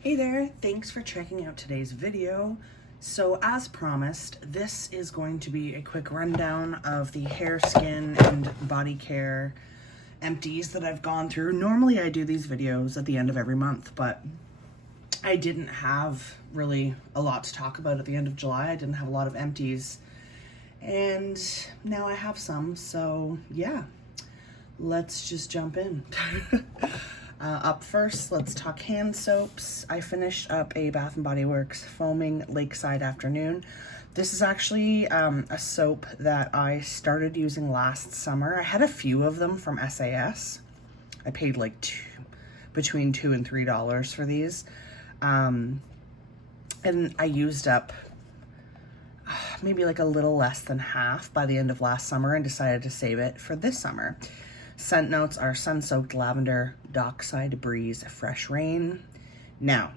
Hey there, thanks for checking out today's video. So as promised, this is going to be a quick rundown of the hair, skin, and body care empties that I've gone through. Normally I do these videos at the end of every month, but I didn't have really a lot to talk about at the end of July. I didn't have a lot of empties, and now I have some, so yeah, let's just jump in. Up first, let's talk hand soaps. I finished up a Bath & Body Works Foaming Lakeside Afternoon. This is actually a soap that I started using last summer. I had a few of them from SAS. I paid like between $2 and $3 for these. And I used up maybe like a little less than half by the end of last summer and decided to save it for this summer. Scent notes are sun-soaked lavender, dockside breeze, fresh rain. Now,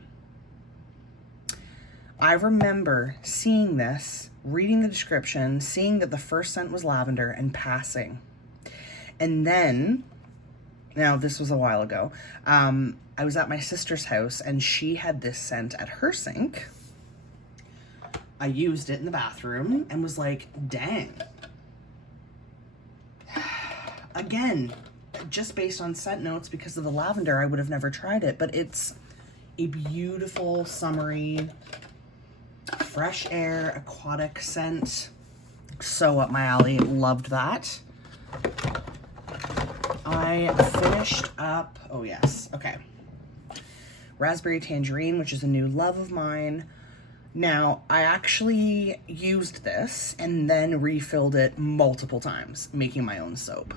I remember seeing this, reading the description, seeing that the first scent was lavender and passing. And then, now this was a while ago, I was at my sister's house and she had this scent at her sink. I used it in the bathroom and was like, dang. Again, just based on scent notes, because of the lavender, I would have never tried it, but it's a beautiful, summery, fresh air, aquatic scent. So up my alley, loved that. I finished up, oh yes, okay. Raspberry Tangerine, which is a new love of mine. Now, I actually used this and then refilled it multiple times, making my own soap.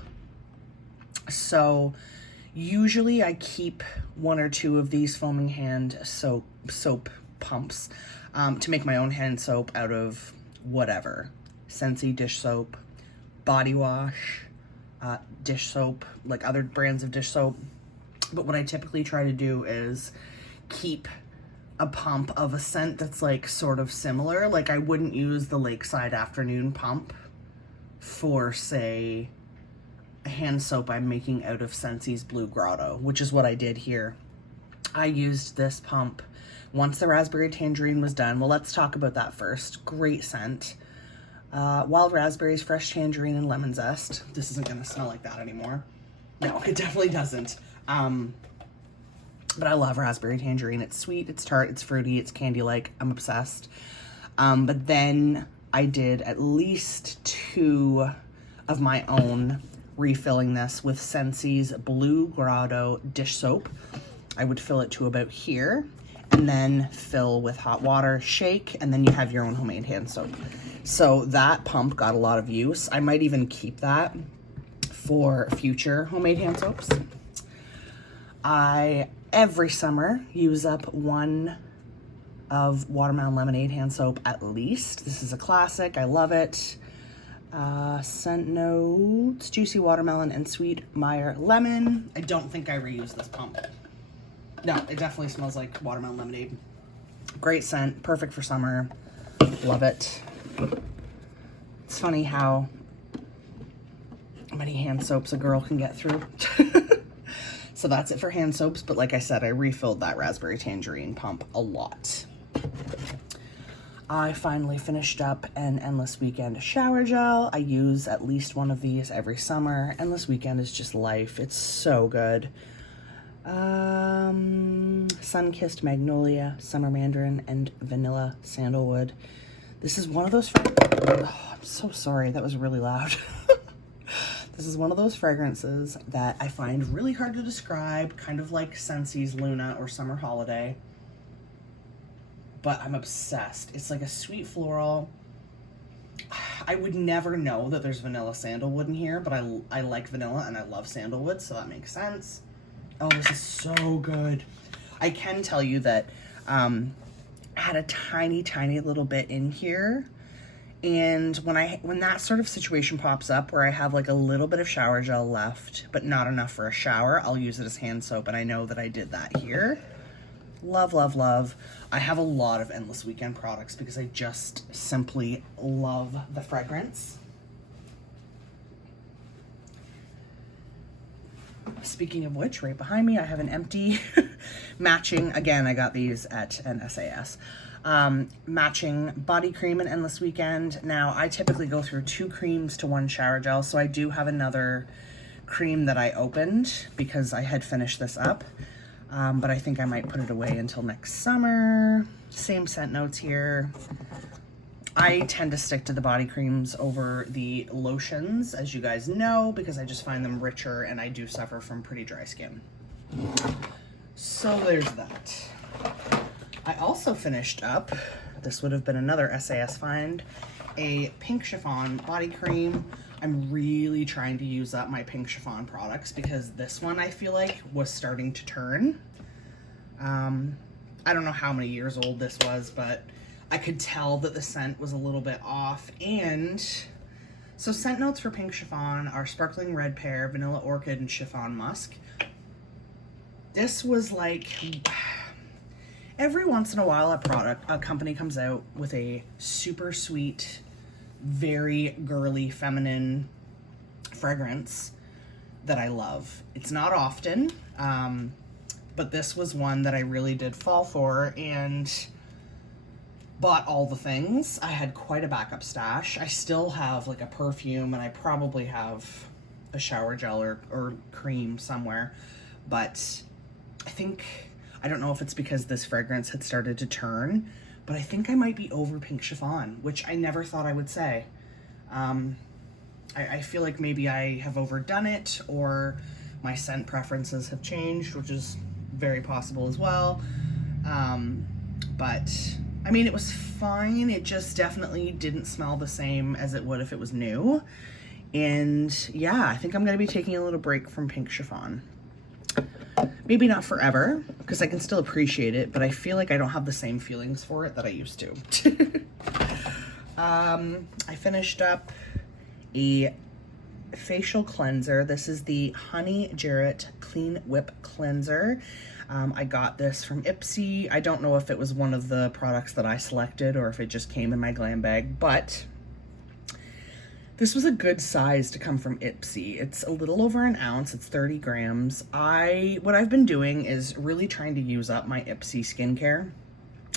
So usually I keep one or two of these foaming hand soap pumps to make my own hand soap out of whatever. Scentsy dish soap, body wash, dish soap, like other brands of dish soap. But what I typically try to do is keep a pump of a scent that's like sort of similar. Like I wouldn't use the Lakeside Afternoon pump for, say, a hand soap I'm making out of Scensy's Blue Grotto, which is what I did here. I used this pump once the Raspberry Tangerine was done. Well, let's talk about that first. Great scent. Wild raspberries, fresh tangerine, and lemon zest. This isn't gonna smell like that anymore. No, it definitely doesn't. But I love Raspberry Tangerine. It's sweet, it's tart, it's fruity, it's candy-like. I'm obsessed. But then I did at least 2 of my own, refilling this with Scensy's Blue Grotto dish soap. I would fill it to about here and then fill with hot water, shake, and then you have your own homemade hand soap. So that pump got a lot of use. I might even keep that for future homemade hand soaps. I, every summer, use up one of Watermelon Lemonade hand soap at least. This is a classic. I love it. Scent notes, juicy watermelon and sweet Meyer lemon. I don't think I reuse this pump. No, it definitely smells like watermelon lemonade. Great scent, perfect for summer. Love it. It's funny how many hand soaps a girl can get through. So that's it for hand soaps, but like I said, I refilled that Raspberry Tangerine pump a lot. I finally finished up an Endless Weekend shower gel. I use at least one of these every summer. Endless Weekend is just life. It's so good. Sun-Kissed Magnolia, Summer Mandarin, and Vanilla Sandalwood. This is one of those, oh, I'm so sorry, that was really loud. This is one of those fragrances that I find really hard to describe, kind of like Scensy's Luna or Summer Holiday. But I'm obsessed. It's like a sweet floral. I would never know that there's vanilla sandalwood in here, but I like vanilla and I love sandalwood, so that makes sense. Oh, this is so good. I can tell you that I had a tiny, tiny little bit in here. And when that sort of situation pops up where I have like a little bit of shower gel left, but not enough for a shower, I'll use it as hand soap, and I know that I did that here. Love, love, love. I have a lot of Endless Weekend products because I just simply love the fragrance. speaking of which, right behind me, I have an Empty matching, again, I got these at an SAS, matching body cream and Endless Weekend. Now, I typically go through 2 creams to 1 shower gel, so I do have another cream that I opened because I had finished this up, but I think I might put it away until next summer. Same scent notes here. I tend to stick to the body creams over the lotions, as you guys know, because I just find them richer and I do suffer from pretty dry skin. So there's that. I also finished up, this would have been another SAS find, a pink chiffon body cream. I'm really trying to use up my pink chiffon products because this one I feel like was starting to turn. I don't know how many years old this was, but I could tell that the scent was a little bit off. And so scent notes for pink chiffon are sparkling red pear, vanilla orchid, and chiffon musk. This was like, every once in a while a company comes out with a super sweet, very girly, feminine fragrance that I love. It's not often, but this was one that I really did fall for and bought all the things. I had quite a backup stash. I still have like a perfume and I probably have a shower gel or cream somewhere, but I don't know if it's because this fragrance had started to turn, but I think I might be over pink chiffon, which I never thought I would say. I feel like maybe I have overdone it or my scent preferences have changed, which is very possible as well. But I mean, it was fine. It just definitely didn't smell the same as it would if it was new. And yeah, I think I'm going to be taking a little break from pink chiffon. Maybe not forever, because I can still appreciate it, but I feel like I don't have the same feelings for it that I used to. I finished up a facial cleanser. This is the Honey Jarrett Clean Whip Cleanser. I got this from Empties. I don't know if it was one of the products that I selected or if it just came in my glam bag, but this was a good size to come from Empties. It's a little over an ounce. It's 30 grams. What I've been doing is really trying to use up my Empties skincare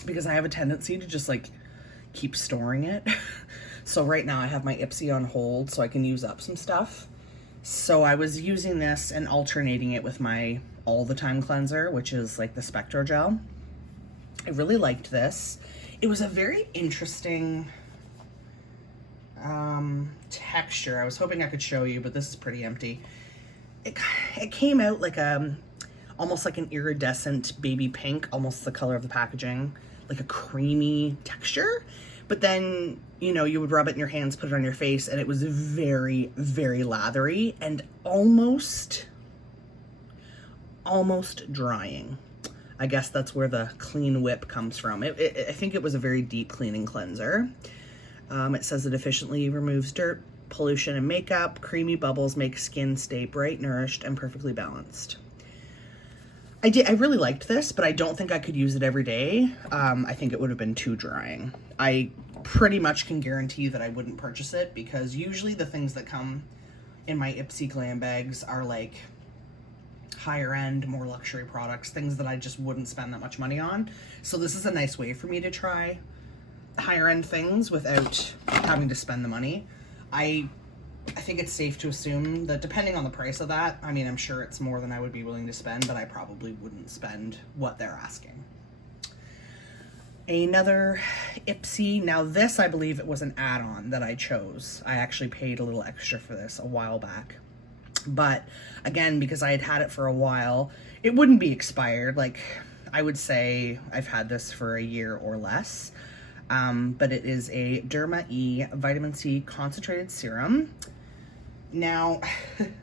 because I have a tendency to just like keep storing it. So right now I have my Empties on hold so I can use up some stuff. So I was using this and alternating it with my all the time cleanser, which is like the Spectro Gel. I really liked this. It was a very interesting texture. I was hoping I could show you, but this is pretty empty. It came out like almost like an iridescent baby pink, almost the color of the packaging, like a creamy texture. But then, you know, you would rub it in your hands, put it on your face, and it was very, very lathery and almost drying. I guess that's where the clean whip comes from. I think it was a very deep cleaning cleanser. It says it efficiently removes dirt, pollution, and makeup. Creamy bubbles make skin stay bright, nourished, and perfectly balanced. I really liked this, but I don't think I could use it every day. I think it would have been too drying. I pretty much can guarantee that I wouldn't purchase it because usually the things that come in my Empties glam bags are like higher end, more luxury products, things that I just wouldn't spend that much money on. So this is a nice way for me to try higher end things without having to spend the money. I think it's safe to assume that depending on the price of that, I mean, I'm sure it's more than I would be willing to spend, but I probably wouldn't spend what they're asking. Another Empties. Now this, I believe it was an add-on that I chose. I actually paid a little extra for this a while back. But again, because I had had it for a while, it wouldn't be expired. Like, I would say I've had this for a year or less. But it is a Derma E Vitamin C Concentrated Serum. Now, I'm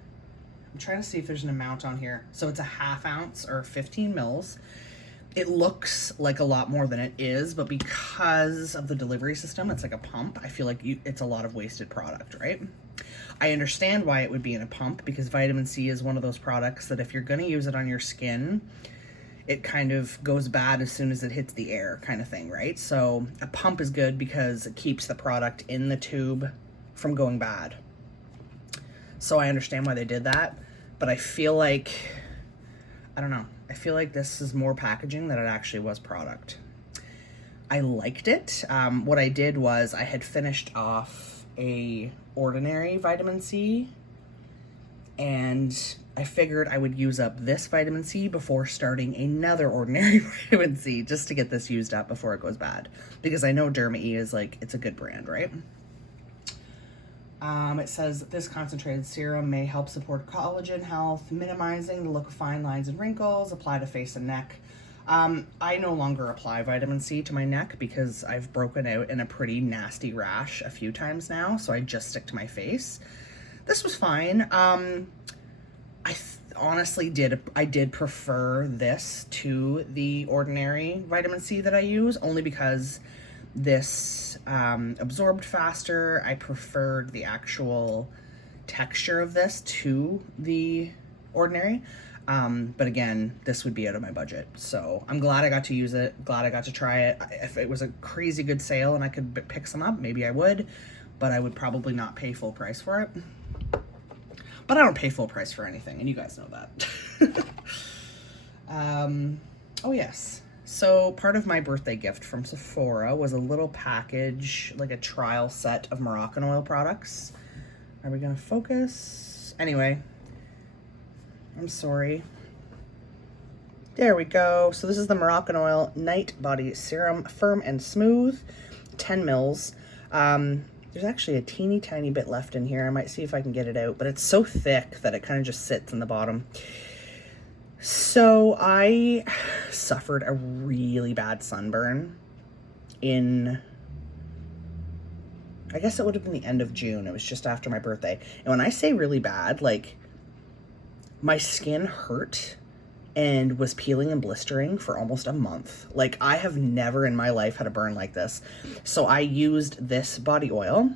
trying to see if there's an amount on here. So it's a ½ ounce or 15 mils. It looks like a lot more than it is, but because of the delivery system, it's like a pump. I feel like it's a lot of wasted product, right? I understand why it would be in a pump because vitamin C is one of those products that if you're going to use it on your skin, it kind of goes bad as soon as it hits the air kind of thing, right? So a pump is good because it keeps the product in the tube from going bad. So I understand why they did that. but I feel like, I don't know, I feel like this is more packaging than it actually was product. I liked it. What I did was I had finished off a ordinary vitamin C, and I figured I would use up this vitamin C before starting another ordinary vitamin C, just to get this used up before it goes bad. Because I know Derma E is like, it's a good brand, right? It says this concentrated serum may help support collagen health, minimizing the look of fine lines and wrinkles, apply to face and neck. I no longer apply vitamin C to my neck because I've broken out in a pretty nasty rash a few times now, so I just stick to my face. This was fine. Honestly did prefer this to the ordinary vitamin C that I use, only because this absorbed faster. I preferred the actual texture of this to the ordinary. But again, this would be out of my budget. So I'm glad I got to use it. Glad I got to try it. If it was a crazy good sale and I could pick some up, maybe I would, but I would probably not pay full price for it. But I don't pay full price for anything, and you guys know that. Oh yes. So part of my birthday gift from Sephora was a little package, like a trial set of Moroccan Oil products. Are we gonna focus? Anyway, I'm sorry. There we go. So this is the Moroccan Oil Night Body Serum, Firm and Smooth, 10 mils. There's actually a teeny tiny bit left in here. I might see if I can get it out, but it's so thick that it kind of just sits in the bottom. So I suffered a really bad sunburn in, I guess it would have been the end of June. It was just after my birthday. And when I say really bad, like, my skin hurt and was peeling and blistering for almost a month. Like, I have never in my life had a burn like this. So I used this body oil,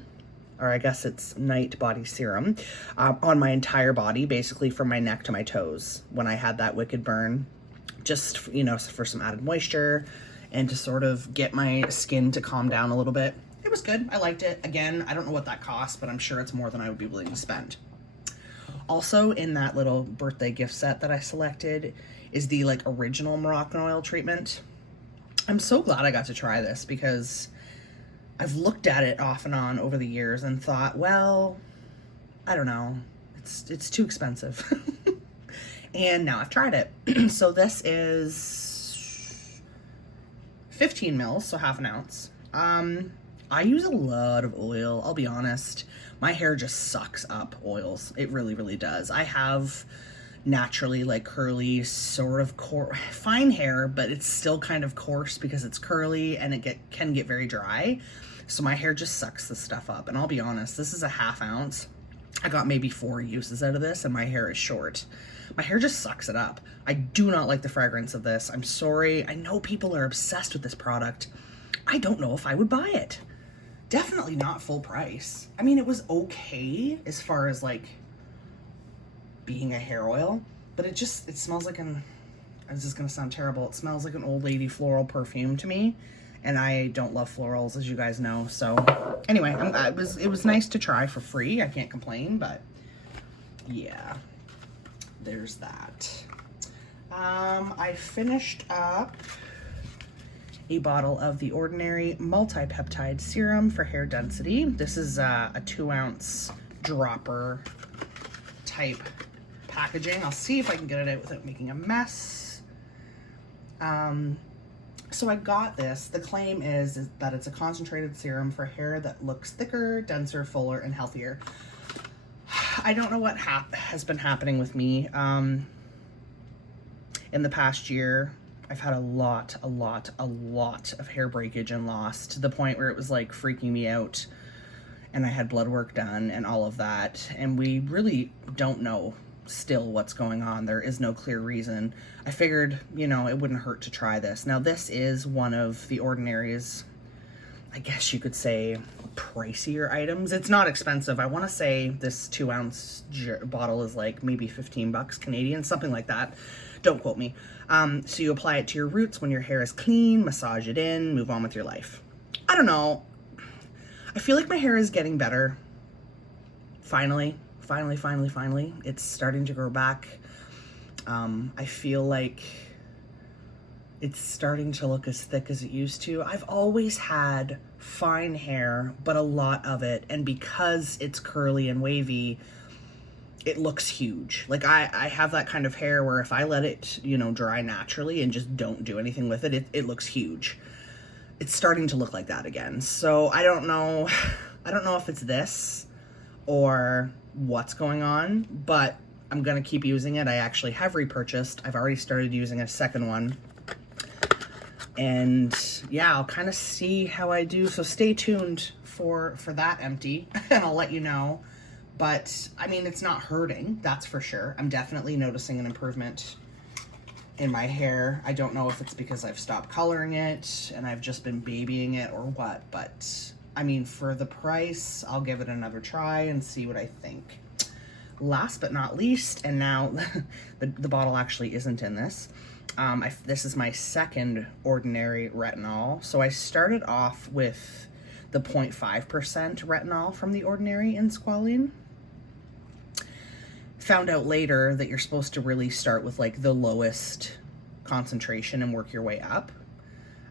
or I guess it's Night Body Serum, on my entire body, basically from my neck to my toes when I had that wicked burn, just, you know, for some added moisture and to sort of get my skin to calm down a little bit. It was good. I liked it. Again, I don't know what that costs, but I'm sure it's more than I would be willing to spend. Also in that little birthday gift set that I selected is the like original Moroccan Oil treatment. I'm so glad I got to try this because I've looked at it off and on over the years and thought, well, I don't know, it's too expensive. And now I've tried it. So this is 15 mils, so half an ounce. I use a lot of oil, I'll be honest. My hair just sucks up oils. It really, really does. I have naturally like curly, sort of fine hair, but it's still kind of coarse because it's curly and it can get very dry. So my hair just sucks this stuff up. And I'll be honest, this is a half ounce. I got maybe 4 uses out of this and my hair is short. My hair just sucks it up. I do not like the fragrance of this. I'm sorry. I know people are obsessed with this product. I don't know if I would buy it. Definitely not full price. I mean, it was okay as far as like being a hair oil, but it smells like this is gonna sound terrible. It smells like an old lady floral perfume to me. And I don't love florals, as you guys know. So anyway, it was nice to try for free. I can't complain, but yeah, there's that. I finished up a bottle of the Ordinary Multi-Peptide Serum for hair density. This is a 2-ounce dropper type packaging. I'll see if I can get it out without making a mess. So I got this. The claim is that it's a concentrated serum for hair that looks thicker, denser, fuller, and healthier. I don't know what has been happening with me. In the past year, I've had a lot of hair breakage and loss to the point where it was like freaking me out. And I had blood work done and all of that. And we really don't know still what's going on. There is no clear reason. I figured, you know, it wouldn't hurt to try this. Now this is one of the Ordinary's, I guess you could say, pricier items. It's not expensive. I want to say this 2-ounce bottle is like maybe 15 bucks Canadian, something like that. Don't quote me. So you apply it to your roots when your hair is clean, massage it in, move on with your life. I don't know. I feel like my hair is getting better. Finally finally, it's starting to grow back. I feel like it's starting to look as thick as it used to. I've always had fine hair, but a lot of it, and because it's curly and wavy, it looks huge. Like I have that kind of hair where if I let it, you know, dry naturally and just don't do anything with it, it looks huge. It's starting to look like that again. So I don't know if it's this or what's going on, but I'm gonna keep using it. I actually have repurchased. I've already started using a second one. And yeah, I'll kind of see how I do. So stay tuned for that empty and I'll let you know. But I mean, it's not hurting, that's for sure. I'm definitely noticing an improvement in my hair. I don't know if it's because I've stopped coloring it and I've just been babying it or what, but I mean, for the price, I'll give it another try and see what I think. Last but not least, and now the bottle actually isn't in this. This is my second Ordinary Retinol. So I started off with the 0.5% retinol from the Ordinary in squalene. Found out later that you're supposed to really start with like the lowest concentration and work your way up,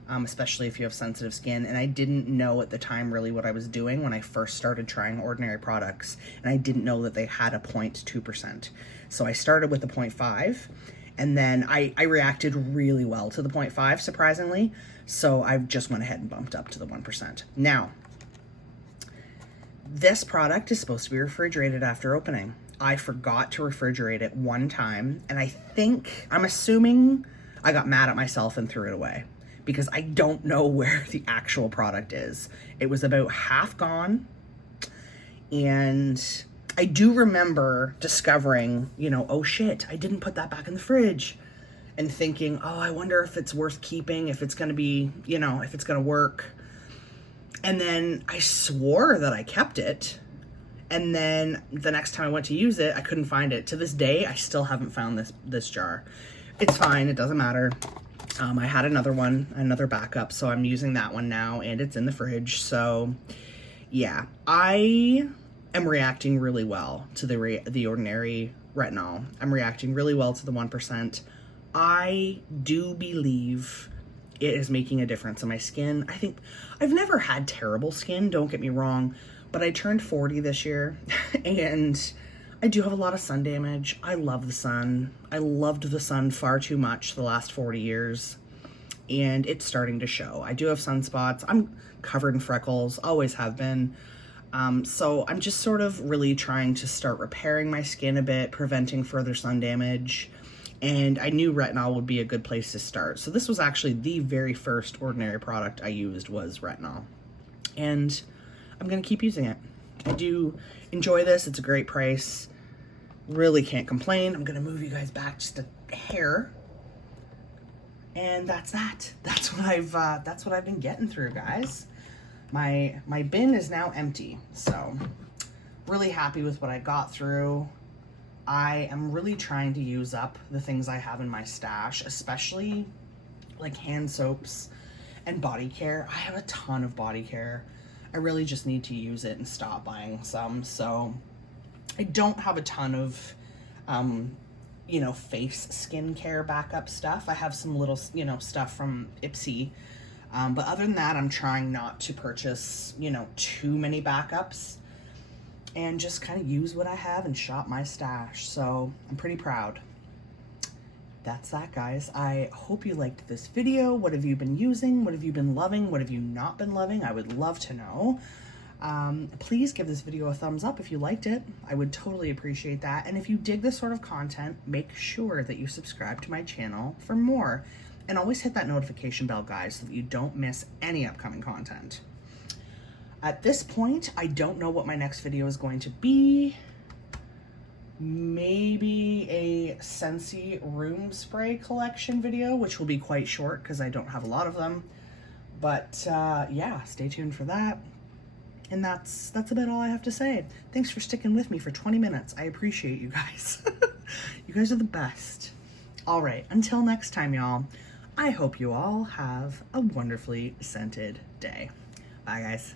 especially if you have sensitive skin. And I didn't know at the time really what I was doing when I first started trying Ordinary products, and I didn't know that they had a 0.2%. So I started with the 0.5, and then I reacted really well to the 0.5, surprisingly. So I just went ahead and bumped up to the 1%. Now, this product is supposed to be refrigerated after opening. I forgot to refrigerate it one time, and I'm assuming I got mad at myself and threw it away because I don't know where the actual product is. It was about half gone, and I do remember discovering, you know, oh shit, I didn't put that back in the fridge, and thinking, oh, I wonder if it's worth keeping, if it's gonna be, you know, if it's gonna work. And then I swore that I kept it. And then the next time I went to use it, I couldn't find it. To this day, I still haven't found this jar. It's fine, it doesn't matter. I had another backup, so I'm using that one now, and it's in the fridge. So yeah, I am reacting really well to the Ordinary Retinol. I'm reacting really well to the 1%. I do believe it is making a difference in my skin. I think I've never had terrible skin, don't get me wrong, but I turned 40 this year and I do have a lot of sun damage. I love the sun. I loved the sun far too much the last 40 years, and it's starting to show. I do have sunspots. I'm covered in freckles, always have been. So I'm just sort of really trying to start repairing my skin a bit, preventing further sun damage. And I knew retinol would be a good place to start. So this was actually the very first Ordinary product I used was retinol. And I'm gonna keep using it. I do enjoy this, it's a great price. Really can't complain. I'm gonna move you guys back just a hair. And that's that. That's what I've been getting through, guys. My bin is now empty, so really happy with what I got through. I am really trying to use up the things I have in my stash, especially like hand soaps and body care. I have a ton of body care. I really just need to use it and stop buying some. So I don't have a ton of, you know, face skincare backup stuff. I have some little, you know, stuff from Ipsy. But other than that, I'm trying not to purchase, you know, too many backups, and just kind of use what I have and shop my stash. So I'm pretty proud. That's that, guys. I hope you liked this video. What have you been using? What have you been loving? What have you not been loving? I would love to know. Please give this video a thumbs up if you liked it. I would totally appreciate that. And if you dig this sort of content, make sure that you subscribe to my channel for more. And always hit that notification bell, guys, so that you don't miss any upcoming content. At this point, I don't know what my next video is going to be. Maybe a Scentsy room spray collection video, which will be quite short because I don't have a lot of them. But yeah, stay tuned for that. And that's about all I have to say. Thanks for sticking with me for 20 minutes. I appreciate you guys. You guys are the best. All right, until next time, y'all, I hope you all have a wonderfully scented day. Bye, guys.